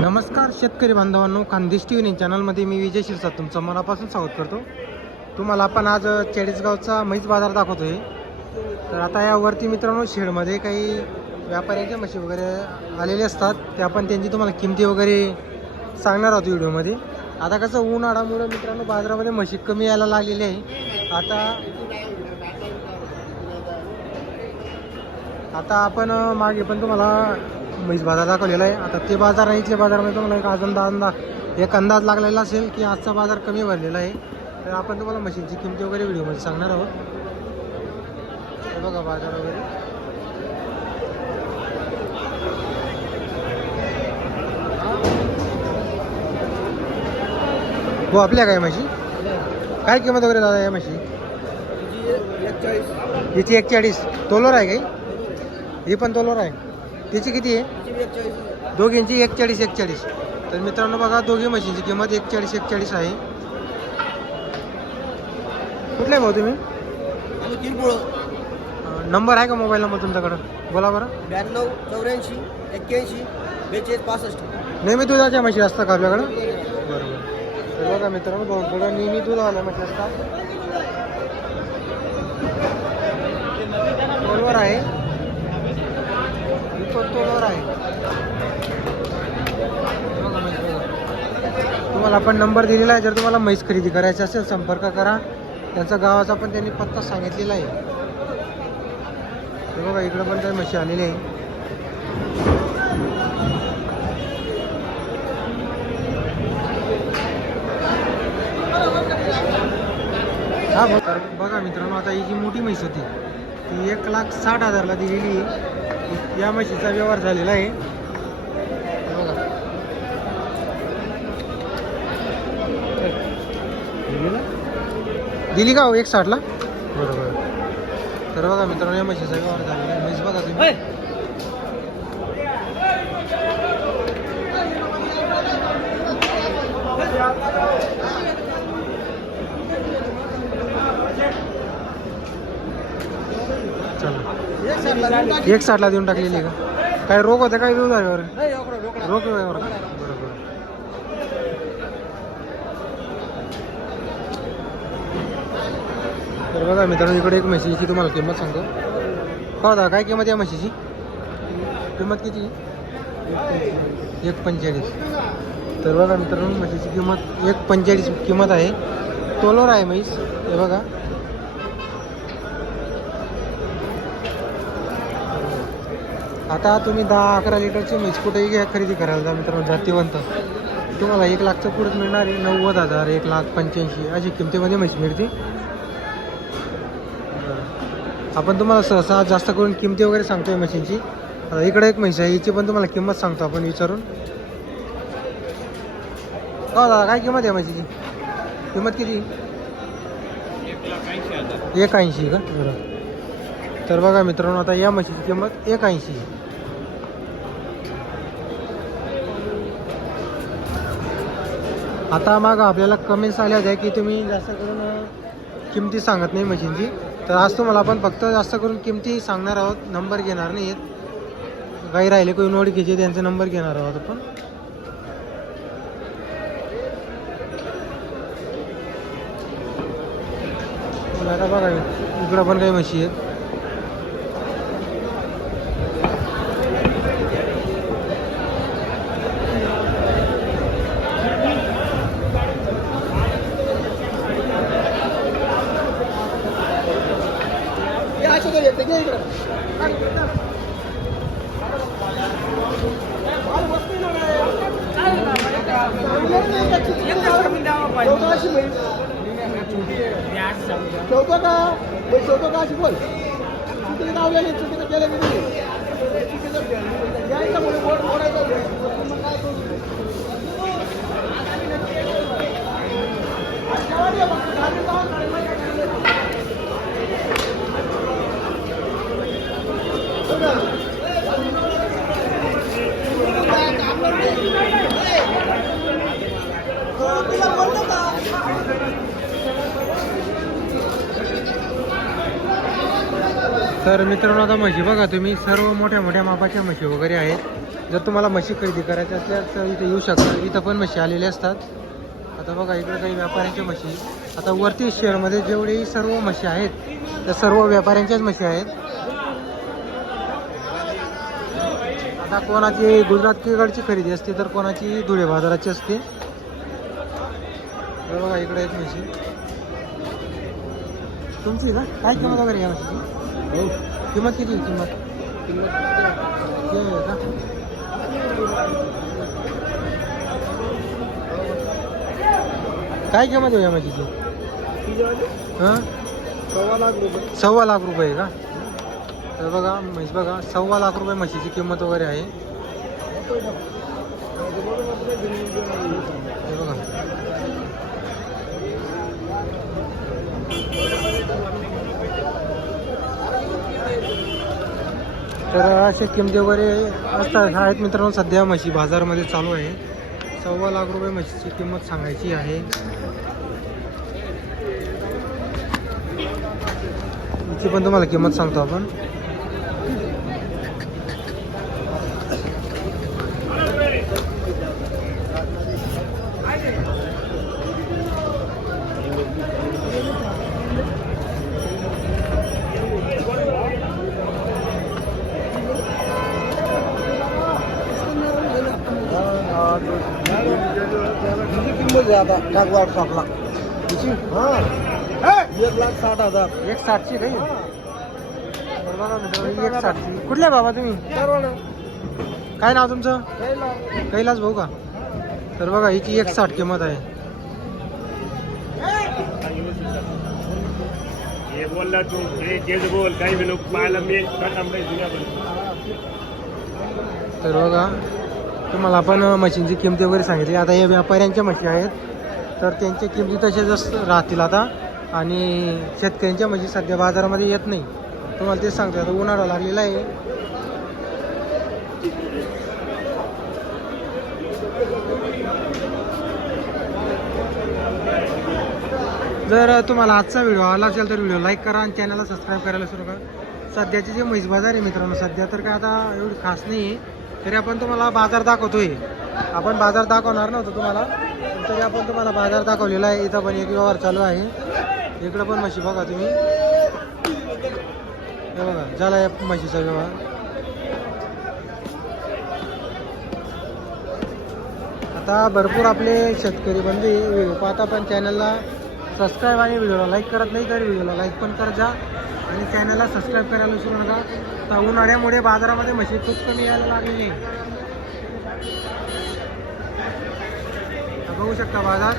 नमस्कार शेतकरी बांधवांनो खानदेश टी व्ही चॅनलमध्ये मी विजय शिरसाट तुमचं मनापासून स्वागत करतो. तुम्हाला आपण आज चाळीसगावचा म्हैस बाजार दाखवतोय. तर आता यावरती मित्रांनो शेडमध्ये काही व्यापाऱ्यांच्या म्हशी वगैरे आलेले असतात. ते आपण त्यांची तुम्हाला किमती वगैरे सांगणार आहोत व्हिडिओमध्ये. आता कसं उन्हाळ्यामुळं मित्रांनो बाजारामध्ये म्हशी कमी यायला लागलेली आहे. आता आता आपण मागे पण तुम्हाला म्हैस बाजार दाखवलेला आहे. आता ते बाजार आणि इथल्या बाजारामध्ये तुम्हाला एक अंदाज अंदाज एक अंदाज लागलेला असेल की आजचा बाजार कमी भरलेला आहे. तर आपण तुम्हाला म्हशींची किमती वगैरे व्हिडिओमध्ये सांगणार आहोत. हे बघा बाजार वगैरे. हो आपल्या काय म्हशी? काय किंमत वगैरे दादा या म्हशी? हिची एक चाळीस. तोलोर आहे काही? ही पण तोलोर आहे. तिची किती आहे? दोघींची एक चाळीस एक चाळीस तर मित्रांनो बघा दोघी म्हशींची किंमत एक चाळीस एक चाळीस आहे. कुठले भाऊ तुम्ही? नंबर आहे का मोबाईल नंबर तुमच्याकडं? बोला बरं. ब्याण्णव चौऱ्याऐंशी एक्क्याऐंशी बेचाळीस पासष्ट. नेहमी दुधाच्या म्हशी असतात का आपल्याकडं? बरोबर. बघा मित्रांनो भाऊकडं नेहमी दूध आल्या म्हशी असतात. तोलवर आहे. ही पण तोलवर आहे. तुम्हाला आपण नंबर दिलेला आहे. जर तुम्हाला म्हैस खरेदी करायची असेल संपर्क करा. त्यांचा गावाचा पण त्यांनी पत्ता सांगितलेला आहे. हे बघा इकडं पण काही म्हशी आलेली आहे. हा बघा मित्रांनो आता ही जी मोठी म्हैस होती ती एक लाख साठ हजारला दिलेली आहे. या म्हशीचा व्यवहार झालेला आहे. बघा दिली का हो एक साठला बरोबर. तर बघा मित्रांनो या म्हशीचा व्यवहार झालेला आहे. म्हैस बघा तुम्ही. एक साठला देऊन टाकलेली आहे का? काय रोग होते काय दूध आहे रोग? बरोबर तर बघा मित्रांनो इकडे एक म्हशीची तुम्हाला किंमत सांगतो. का होता काय किंमत या म्हशीची? किंमत किती? एक पंचेचाळीस. तर बघा मित्रांनो म्हशीची किंमत एक पंचेचाळीस किंमत आहे. तोलवर आहे म्हैस हे बघा. आता तुम्ही दहा अकरा लिटरची म्हैस कुठेही घ्या खरेदी करायला जा मित्रांनो जातीवंत तुम्हाला एक लाखचं पुढे मिळणार आहे नव्वद हजार एक लाख पंच्याऐंशी अशी किमतीमध्ये म्हैस मिळते आपण तुम्हाला सहसा जास्त करून किमती वगैरे सांगतोय म्हशींची आता इकडे एक म्हैस आहे हिची पण तुम्हाला किंमत सांगतो आपण विचारून. हो दादा काय किंमत आहे म्हशीची? किंमत किती? एक ऐंशी का? बरं. तर बघा मित्रांनो आता या म्हशीची किंमत एक ऐंशी. आता मग आपल्याला कमेंट्स आल्या होत्या की तुम्ही जास्त करून किमती सांगत नाही मशीनची. तर आज तुम्हाला आपण फक्त जास्त करून किमती सांगणार आहोत नंबर घेणार नाही आहेत काही राहिले कोणी ओळखीचे त्यांचे नंबर घेणार आहोत आपण. बघा इकडं पण काही म्हशी आहेत. ठेवतो का मग ठेवतो का अशी बोल चुकीचं लावलेली चुकीचं केलं की नाही चुकीचं यायचं मुळे मग काय करू बोललो का तर मित्रांनो आता म्हशी बघा तुम्ही. सर्व मोठ्या मोठ्या मापाच्या म्हशी वगैरे आहेत. जर तुम्हाला म्हशी खरेदी करायच्या असल्या तर इथे येऊ शकता. इथं पण म्हशी आलेल्या असतात. आता बघा इकडे काही व्यापाऱ्यांच्या म्हशी. आता वरती शेअरमध्ये जेवढेही सर्व म्हशी आहेत त्या सर्व व्यापाऱ्यांच्याच म्हशी आहेत. आता कोणाची गुजरातकडची खरेदी असते तर कोणाची धुळे बाजाराची असते. बघा इकडे आहेत म्हशी. तुमची का? काय किंमत वगैरे या म्हशी किंमत किती आहे किंमत का काय किंमत आहे या हां सव्वा लाख रुपये सव्वा लाख रुपये का तर बघा म्हैस बघा सव्वा लाख रुपये म्हशीची किंमत वगैरे आहे बघा तर असे किमती वगैरे असतात. आहेत मित्रांनो सध्या म्हशी बाजारमध्ये चालू आहे. सव्वा लाख रुपये म्हशीची किंमत सांगायची आहे. तिची पण तुम्हाला किंमत सांगतो आपण. आहे आता टाकला टाकला हिची हा. एक लाख साठ हजार. एक साठची काही मित्रांनो, एक साठची. कुठले बाबा तुम्ही? काय नाव तुमचं? कैलास. भाऊ का? तर बघा हिची एक साठ किंमत आहे. हे बोलला तू हे तेच बोल. काही बी लोक पाहायला मी कटाम काही दुनिया तर बघा तुम्हाला आपण मशीनची किमती वगैरे सांगितली. आता हे व्यापाऱ्यांच्या मशीन आहेत. तर त्यांच्या किमती तशा अस- राहतील आता. आणि शेतकऱ्यांच्या म्हशी सध्या बाजारामध्ये येत नाही. तुम्हाला तेच सांगतो आता उन्हाळा लागलेला आहे. जर तुम्हाला आजचा व्हिडिओ आला असेल तर व्हिडिओ लाईक करा आणि चॅनलला सबस्क्राईब करायला सुरू करा. सध्याचे जे म्हैस बाजार आहे मित्रांनो सध्या तर काय आता एवढी खास नाही आहे. तरी आपण तुम्हाला बाजार दाखवतोय. आपण बाजार दाखवणार नव्हतो तुम्हाला तरी आपण तुम्हाला बाजार दाखवलेला आहे. इथं पण एक व्यवहार चालू आहे. इकडं पण म्हशी बघा तुम्ही. हे बघा झाला या म्हशीचा व्यवहार. आता भरपूर आपले शेतकरी बंधू पाहता पण चॅनलला सबस्क्राईब आणि व्हिडिओला लाईक करत नाही तर व्हिडिओला लाईक पण करत जा. आणि चॅनलला सबस्क्राईब करायला विसरू नका. तर उन्हाळ्यामुळे बाजारामध्ये म्हशी खूप कमी यायला लागलेली बघू शकता बाजार.